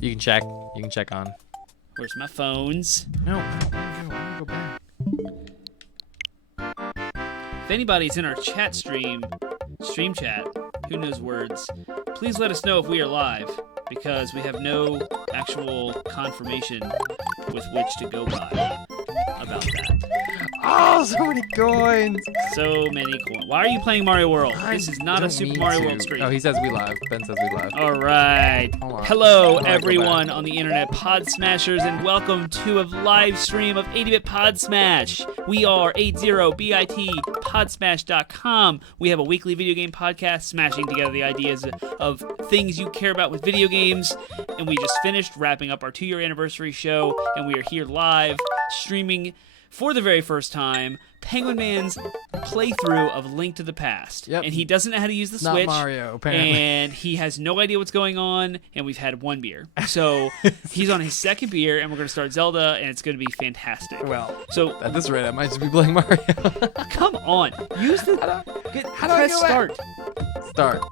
You can check. You can check on. Where's my phones? No, I want to go back. If anybody's in our stream chat, who knows words, please let us know if we are live, because we have no actual confirmation with which to go by about that. Oh, so many coins! So many coins. Why are you playing Mario World? This is not a Super Mario World stream. Oh, he says we live. Ben says we live. All right. Hold on. Hello, everyone on the internet, Pod Smashers, and welcome to a live stream of 80-Bit Podsmash. We are 80BIT Podsmash.com. We have a weekly video game podcast smashing together the ideas of things you care about with video games, and we just finished wrapping up our 2-year anniversary show, and we are here live streaming for the very first time, Penguin Man's playthrough of Link to the Past. Yep. And he doesn't know how to use the Not Switch. Mario, apparently. And he has no idea what's going on, and we've had one beer. So he's on his second beer, and we're going to start Zelda, and it's going to be fantastic. Well, so at this rate, I might just be playing Mario. come on. Use the... How do I press go start. back? Start.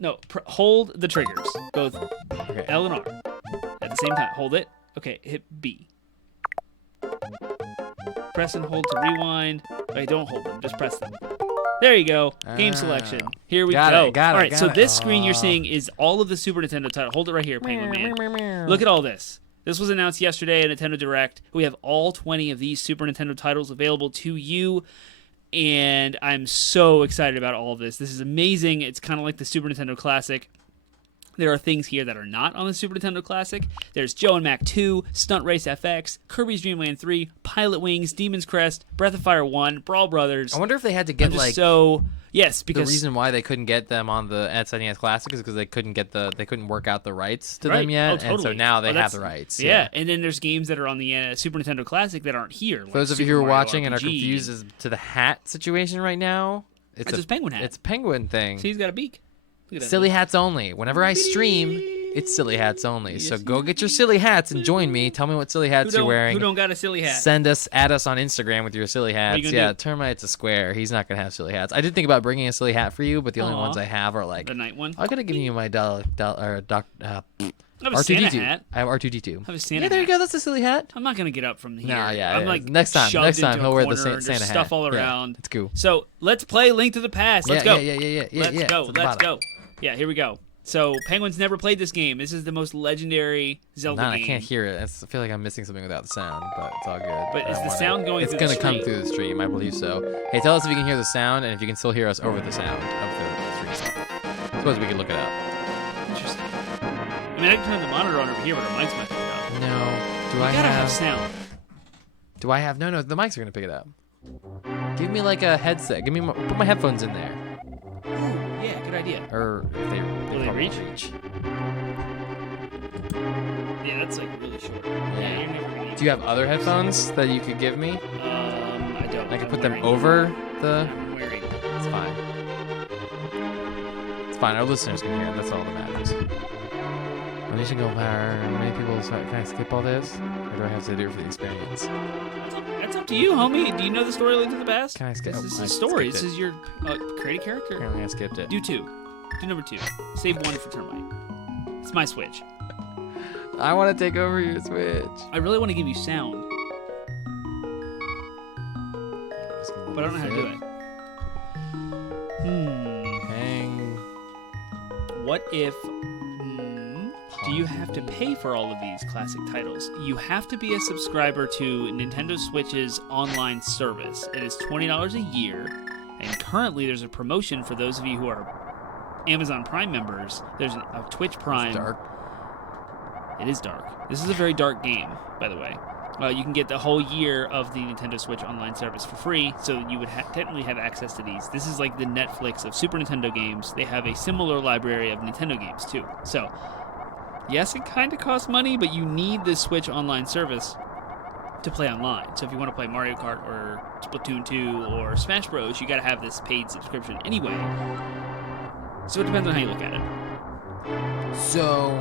No, hold the triggers. Both Okay. L and R. At the same time. Hold it. Okay, hit B. Press and hold to rewind. Wait, don't hold them. Just press them. There you go. Game selection. Here we go. Got all it, right, got so it. this screen you're seeing is all of the Super Nintendo titles. Hold it right here, Penguin Man. Look at all this. This was announced yesterday at Nintendo Direct. We have all 20 of these Super Nintendo titles available to you, and I'm so excited about all of this. This is amazing. It's kind of like the Super Nintendo Classic. There are things here that are not on the Super Nintendo Classic. There's Joe and Mac 2, Stunt Race FX, Kirby's Dream Land 3, Pilot Wings, Demon's Crest, Breath of Fire 1, Brawl Brothers. I wonder if they had to get like yes, because the reason why they couldn't get them on the SNES Classic is because they couldn't work out the rights to them yet, totally. and so now they have the rights. Yeah, and then there's games that are on the Super Nintendo Classic that aren't here. Like For those of you Super who are Mario watching and are RPG. confused as to the hat situation right now, it's That's his penguin hat. It's a penguin thing. See, he's got a beak. Look at that Silly beak. hats only. Whenever I stream, it's silly hats only. Yes, So go get your silly hats and join me. Tell me what silly hats you're wearing. Who don't got a silly hat? Add us on Instagram with your silly hats. you gonna Yeah, do? Termite's a square. He's not gonna have silly hats. I did think about bringing a silly hat for you, but the only Aw. ones I have are like The night one. I gotta give you my I have a Santa R2D2. hat. I have R2D2. I have a Santa Yeah, there you hat. go. That's a silly hat. I'm not gonna get up from here. Nah, yeah, I'm yeah. like Next time shoved into he'll a wear the corner, and Santa there's hat. stuff all Yeah, around. it's cool. So let's play Link to the Past. Let's go. Yeah. Let's go. It's at the Let's bottom. go. Yeah, here we go. So Penguin's never played this game. This is the most legendary Zelda Nah, game. I can't hear it. I feel like I'm missing something without the sound, but it's all good. But I is don't the want sound going It's through gonna the come stream? through the stream, I believe so. Hey, tell us if you can hear the sound and if you can still hear us over the sound of the stream. I suppose we can look it up. Interesting. I mean, I can turn the monitor on over here, but our mic's not picking it up. No. Do You I gotta have have sound. Do I have? No. The mics are gonna pick it up. Give me like a headset. Put my headphones in there. Ooh, yeah, good idea. Or if they Will they probably reach? Yeah, that's like really short. Yeah, you're never gonna need Do you have other headphones that you could give me? I don't. I could I'm put them wearing- over the. I'm wearing. It's fine. It's fine. Our listeners can hear it. That's all that matters. Unleashing Go Power. Many people. Can I skip all this, or do I have to do it for the experience? That's up to you, homie. Do you know the story of Link to the Past? Can I skip? This is I a story. skipped This it. is your create a character. Apparently, I skipped it. Do 2. Do number 2. Save 1 for Termite. It's my Switch. I want to take over your Switch. I really want to give you sound, but I don't know how to do it. Hang. What if... do you have to pay for all of these classic titles? You have to be a subscriber to Nintendo Switch's online service. It is $20 a year, and currently there's a promotion for those of you who are Amazon Prime members. There's a Twitch Prime. It's dark. It is dark. This is a very dark game, by the way. You can get the whole year of the Nintendo Switch online service for free, so you would technically have access to these. This is like the Netflix of Super Nintendo games. They have a similar library of Nintendo games, too. So, yes, it kind of costs money, but you need the Switch online service to play online. So if you want to play Mario Kart or Splatoon 2 or Smash Bros, you got to have this paid subscription anyway. So it depends on how you look at it. So,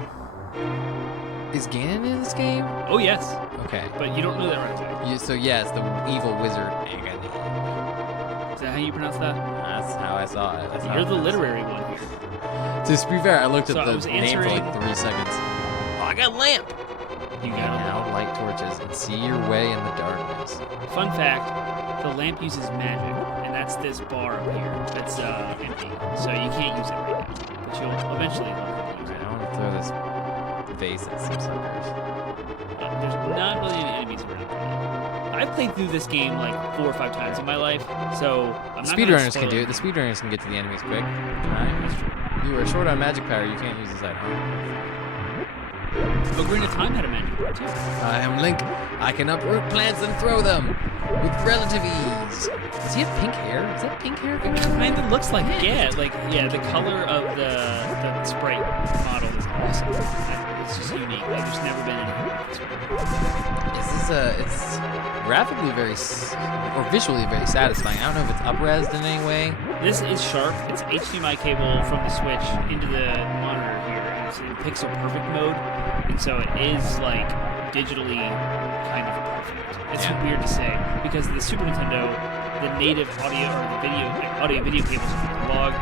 is Ganon in this game? Oh, yes. Okay. But you don't know that right away. So yes, the evil wizard. Is that how you pronounce that? That's how I saw it. You're the literary one here. To be fair, I looked So at I the was name for like answering- 3 seconds. Oh, I got a lamp. You You got can now light torches and see your way in the darkness. Fun fact, the lamp uses magic, and that's this bar up here that's empty. So you can't use it right now, but you'll eventually learn how to use it. Alright, I want to throw this vase at some suckers. There's not really any enemies around. I've played through this game like 4 or 5 times in my life, so I'm not gonna Speedrunners spoil can do it. The speedrunners can get to the enemies quick. You are short on magic power. You can't use this item. Ocarina of Time had a magic bar too. I am Link. I can uproot plants and throw them with relative ease. Does he have pink hair? Is that pink hair? Kind of looks like it. Yeah, the color of the sprite model is awesome. It's just unique. Like, there's never been anything like this one. Is this it's graphically or visually very satisfying. I don't know if it's up-resed in any way. This is sharp. It's HDMI cable from the Switch into the monitor here, and it's in pixel perfect mode, and so it is like digitally kind of perfect. It's weird to say because the Super Nintendo, the native audio or the audio-video cables are analog,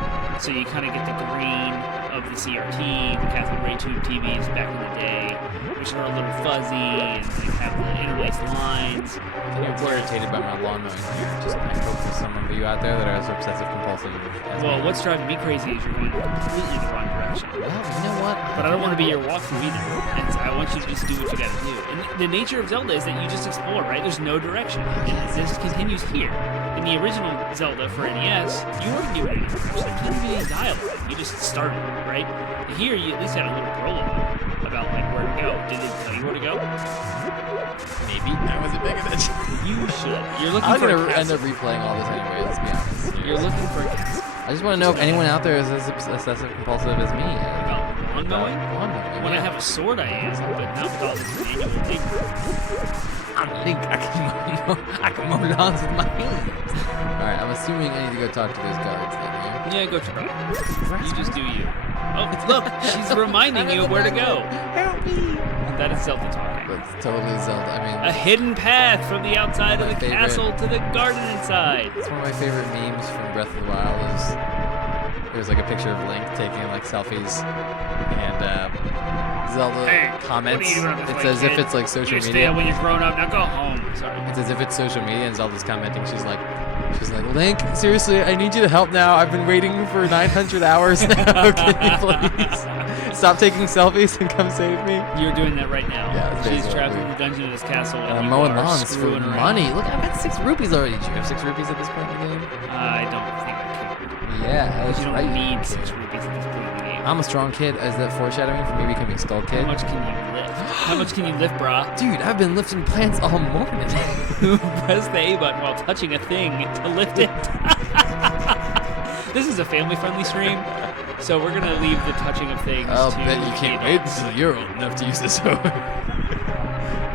so you kind of get the green of the CRT, the cathode ray tube TVs back in the day, which are a little fuzzy and like have the interlaced lines. I'm irritated by my lawn mowing here. Just I hope there's some of you out there that are as obsessive compulsive as Well, me. what's driving me crazy is you're going completely the wrong direction. Well, you know what? But I don't want to be your walkthrough either. And I want you to just do what you gotta do. And the nature of Zelda is that you just explore, right? There's no direction. And this continues here. In the original Zelda for NES, you weren't given any direction. There wasn't even any dialogue. You just started, right? Here, you at least had a little prologue about like where to go. Did they tell you where to go? Maybe. I wasn't paying attention. You should. You're looking I'm for going a to end castle. up replaying all this anyway, let's be honest. You're looking for a castle. I just want to know if anyone out there is as obsessive compulsive as me. About lawn mowing? Lawn mowing, When I yeah. have a sword, I am, but not with all this manual labor. I'm Link. I can mow lawns with my hands. Alright, I'm assuming I need to go talk to those guards then, yeah? Yeah, go try. You just do you. Oh, look, she's reminding you of where to go. Help me! That is Zelda talking. That's totally Zelda. I mean, A hidden path from the outside of the My favorite. castle to the garden inside. it's one of my favorite memes from Breath of the Wild is there's like a picture of Link taking like selfies and Zelda Hey, comments. what are you doing this It's way, as if kid? it's like social You stay media. when you're grown up. Now go home. Sorry. It's as if it's social media and Zelda's commenting. She's like, Link, seriously, I need you to help now. I've been waiting for 900 hours now. Can you please stop taking selfies and come save me? You're doing that right now. Yeah, it's She's basically trapped what in the dungeon of this castle, and I'm you mowing are lawns for screwing around. money. Look, I've got 6 rupees already. Do you have 6 rupees at this point in the game? I don't think I cared. Yeah, Because that's you don't right. need 6 rupees at this point in the game. I'm a strong kid. Is that foreshadowing for me becoming Skull Kid? How much can you lift? How much can you lift, brah? Dude, I've been lifting plants all morning. Press the A button while touching a thing to lift it. This is a family-friendly stream, so we're gonna leave the touching of things I'll to bet you can't wait adults. until you're old enough to use this over.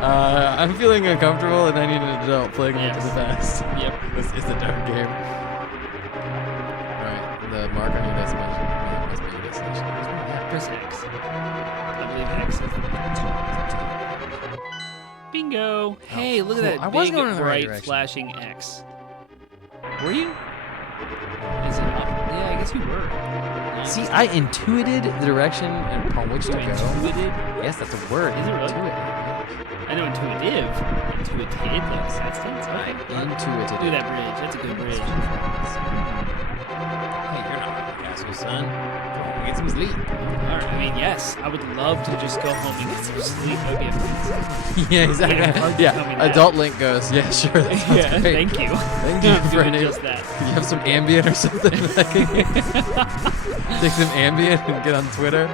I'm feeling uncomfortable and I need an adult playing Link to the Past. Yep. This is a dark game. Alright, the mark on your destination must be your destination. Press X. I believe X is the Bingo. Hey, look at cool. that I was big, going in the right bright, direction. flashing X. Were you? Is it up? Yeah, I guess you were. No, See, it's I intuited the direction upon which to you go. intuited. Yes, that's a word. Is it really? Intuit. I know intuitive. Intuited, like past tense. Okay. Intuited. Do that bridge. That's a good bridge. Hey, you're not on the castle, son. Go home and get some sleep. All right. I mean, yes, I would love to just go home and get some sleep. That would be amazing. Yeah, exactly. Yeah, hard to tell me Yeah, that. adult Link goes, yeah, sure, that sounds Yeah, great. thank you. Thank you I'm for doing any- just that. You have some Ambien or something? That I can take some Ambien and get on Twitter.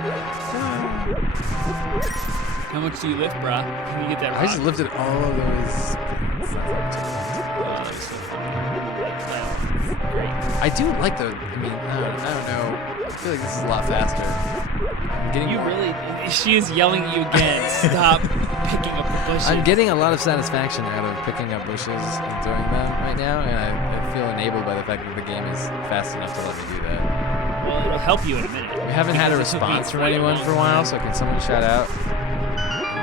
How much do you lift, brah? Can you get that rock? I just lifted all of those. Great. I do like the. I mean, I don't know. I feel like this is a lot faster. I'm getting. You really... She is yelling at you again. Stop picking up the bushes. I'm getting a lot of satisfaction out of picking up bushes and throwing them right now, and I feel enabled by the fact that the game is fast enough to let me do that. Well, it'll help you in a minute. We haven't had a Because this will be response from quite anyone long for a while, so can someone shout out?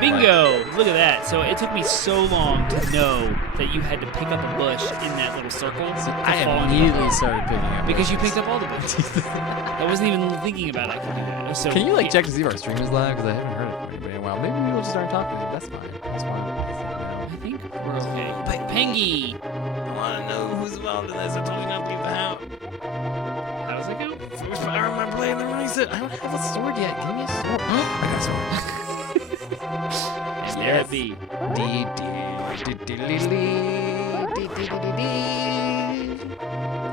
Bingo! Look at that. So it took me so long to know that you had to pick up a bush in that little circle See, to I fall into the immediately hole. started picking up Because you bushes. picked up all the bushes. I wasn't even thinking about I could do that. So Can you like check to see if our stream is live? Because I haven't heard it from anybody in a while. Maybe we'll just start talking. That's fine. That's fine. I think we're okay. Pengy! I want to know who's involved in this. I told you not to leave the house. How does it go? First fire on my blade, then release it. I don't have a sword yet. Give me a sword. I got a sword. And there it be.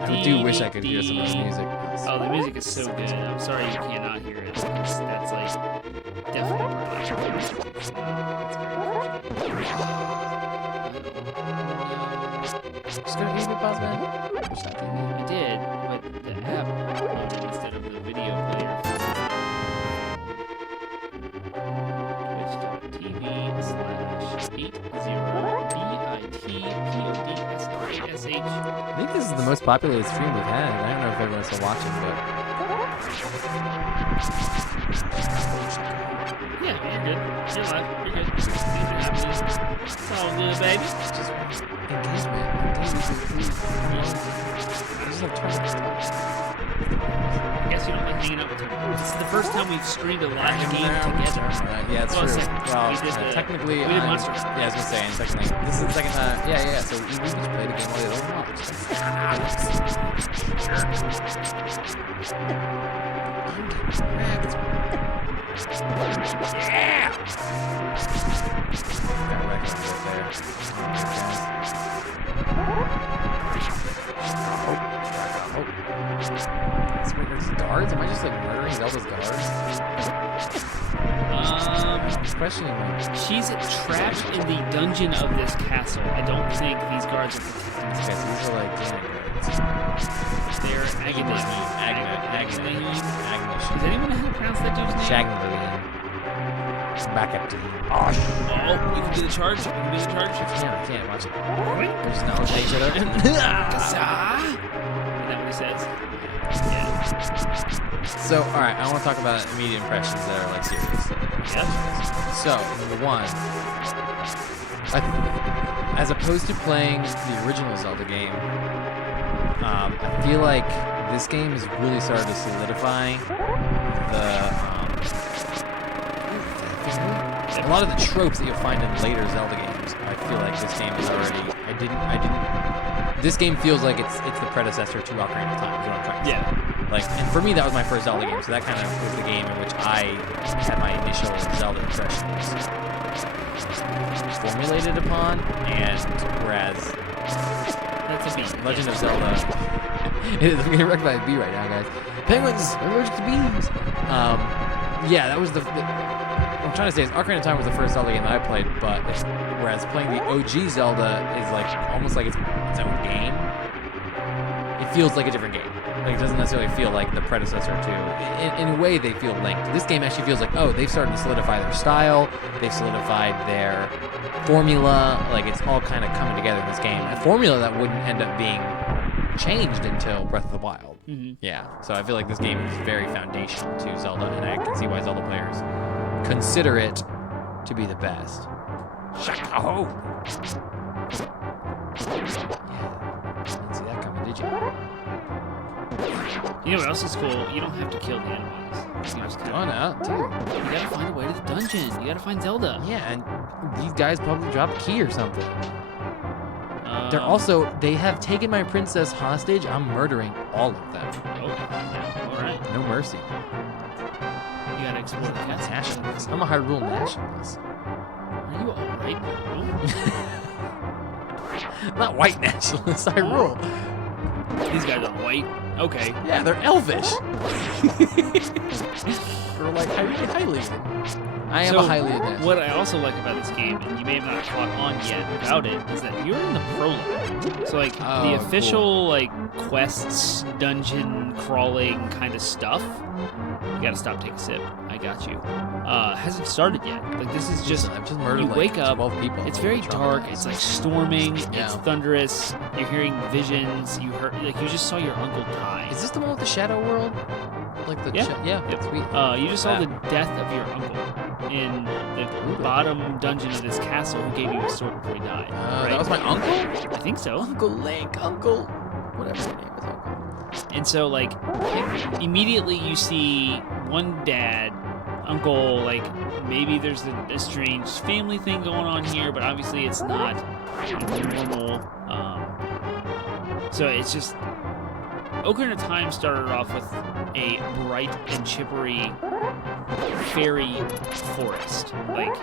I do wish I could hear some of this music. Oh, the music is so good. I'm sorry you cannot hear it. That's like definitely part of the Just gonna give me Podsmash. I did, but the app loaded instead of the video player. Twitch.tv/80bitpodsmash. I think this is the most populated stream we've had. I don't know if everyone's still watching, but Yeah, you're good. You're live. You're good. Things are happening. It's all good, baby. just engagement. Just like trying to stop. I guess you don't like hanging out with her. This is the first time we've streamed a live game together. Yeah, it's Well, true. second. We did the- technically, we did Monster Hunter. yeah, I was gonna say, and technically, this is the second time. Yeah. So we just played a game while the other one watched. Yeah. Got wrecked right there. There's guards? Am I just like murdering Zelda's guards? I'm questioning me. She's trapped in the dungeon of this castle. I don't think these guards are protecting Okay, her. so these are like Janet guards. They're Agony. Does anyone know how to pronounce that dude's name? Shagnaline. Back up to you. Oh, Oh, we can do the charge. We can do the charge. I can't watch it. We're just not looking at each other. Isn't that what he says? Yeah. So, alright, I want to talk about immediate impressions that are like serious. Yeah. So, number one, as opposed to playing the original Zelda game, I feel like this game has really started to solidify a lot of the tropes that you'll find in later Zelda games. I feel like this game is already. This game feels like it's the predecessor to Ocarina of Time. Is what I'm trying to say. Like, and for me, that was my first Zelda game, so that kind of was the game in which I had my initial Zelda impressions formulated upon. And whereas That's a beat. Legend of Zelda, we're getting wrecked by a bee right now, guys. Penguins are allergic to bees. Yeah, that was what I'm trying to say is Ocarina of Time was the first Zelda game that I played, but whereas playing the OG Zelda is like almost like its own game. It feels like a different game. Like, it doesn't necessarily feel like the predecessor to. In a way, they feel linked. This game actually feels like, oh, they've started to solidify their style. They've solidified their formula. Like, it's all kind of coming together in this game. A formula that wouldn't end up being changed until Breath of the Wild. Mm-hmm. Yeah. So I feel like this game is very foundational to Zelda, and I can see why Zelda players consider it to be the best. Oh. Yeah. Didn't see that coming, did you? You know what else is cool? You don't have to kill the enemies. You just kind Oh no, dude. You gotta find a way to the dungeon. You gotta find Zelda. Yeah, and these guys probably dropped a key or something. They're Um, also, they have taken my princess hostage. I'm murdering all of them. Oh, yeah. All right. No mercy. You gotta explore the castle. Nationalist. I'm a Hyrule nationalist. Are you all right? Not white nationalist, Hyrule. These guys are white. Okay. Yeah, they're elvish. They're like Hylian. I am So, a Hylian nationalist. What I also like about this game, and you may have not caught on yet about it, is that you're in the prologue. So, like, Oh, the cool. official, like, quests, dungeon crawling kind of stuff. You gotta stop, take a sip. I got you. Hasn't started yet. Like, this is just. I've just murdered You like wake up, 12 people. It's very dark. It's like storming. Yeah. It's thunderous. You're hearing visions. You heard, like, you just saw your uncle die. Is this the one with the Shadow World? Like the Yeah. yeah, Yep. sweet. You just saw Wow. the death of your uncle in the bottom dungeon of this castle who gave you a sword before he died. Right? That was my uncle? I think so. Uncle Link, Uncle, whatever your name is, Uncle. And so, like, immediately you see one dad uncle, like maybe there's a strange family thing going on here, but obviously it's not normal. So it's just Ocarina of Time started off with a bright and chippery fairy forest, like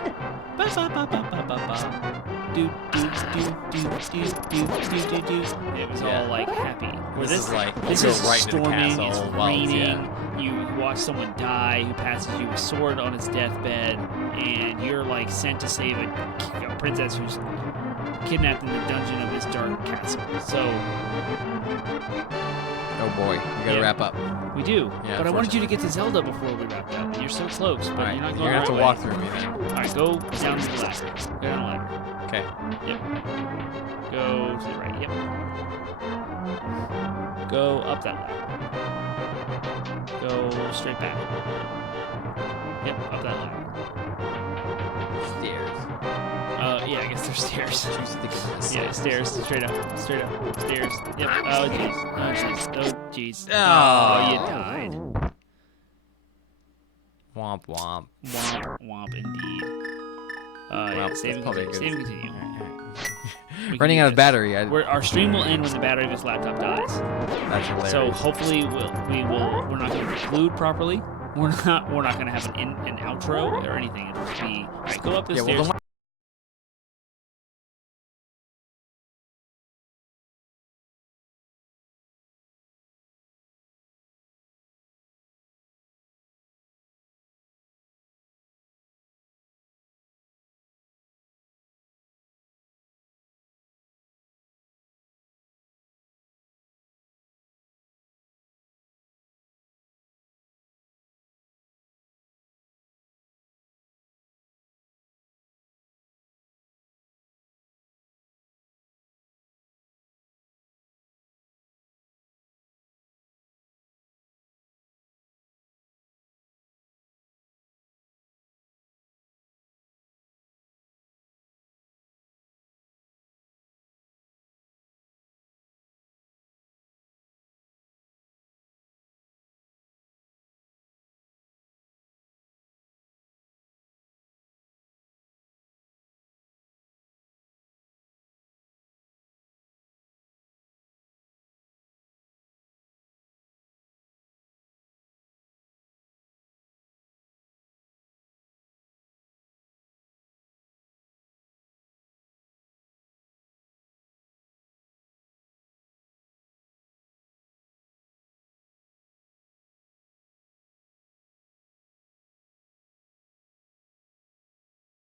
ba ba ba ba ba ba ba. Do do do do do do do do. It was all like happy. Where This is like this you is go right into the storming, castle it's while it's- raining. You watch someone die who passes you a sword on his deathbed, and you're like sent to save a princess who's kidnapped in the dungeon of this dark castle. So Oh boy, we gotta wrap up. we do. Yeah, But I wanted you to get to Zelda before we wrapped up. You're so close, but All right, you're not you're going gonna have to the right walk way. through me then. All right, go down the ladder. Go down the ladder. Okay. Yep. Go to the right. Yep. Go up that ladder. Go straight back. Yep, up that ladder. Stairs. Yeah, I guess there's stairs. Choose to get this. Yeah, stairs. Straight up. Straight up. Stairs. Yep. Oh, jeez. Oh, jeez. Oh, jeez. Oh. Oh, you died. Womp womp. Womp, womp, indeed. Well, Yeah, that's save and probably continue. good. Save and continue. All right. We can Running do out of this. battery. Our stream will end when the battery of this laptop dies. That's hilarious. So hopefully we're not going to conclude properly. We're not going to have an outro or anything. It'll just be all right. Go up the yeah, stairs. well, then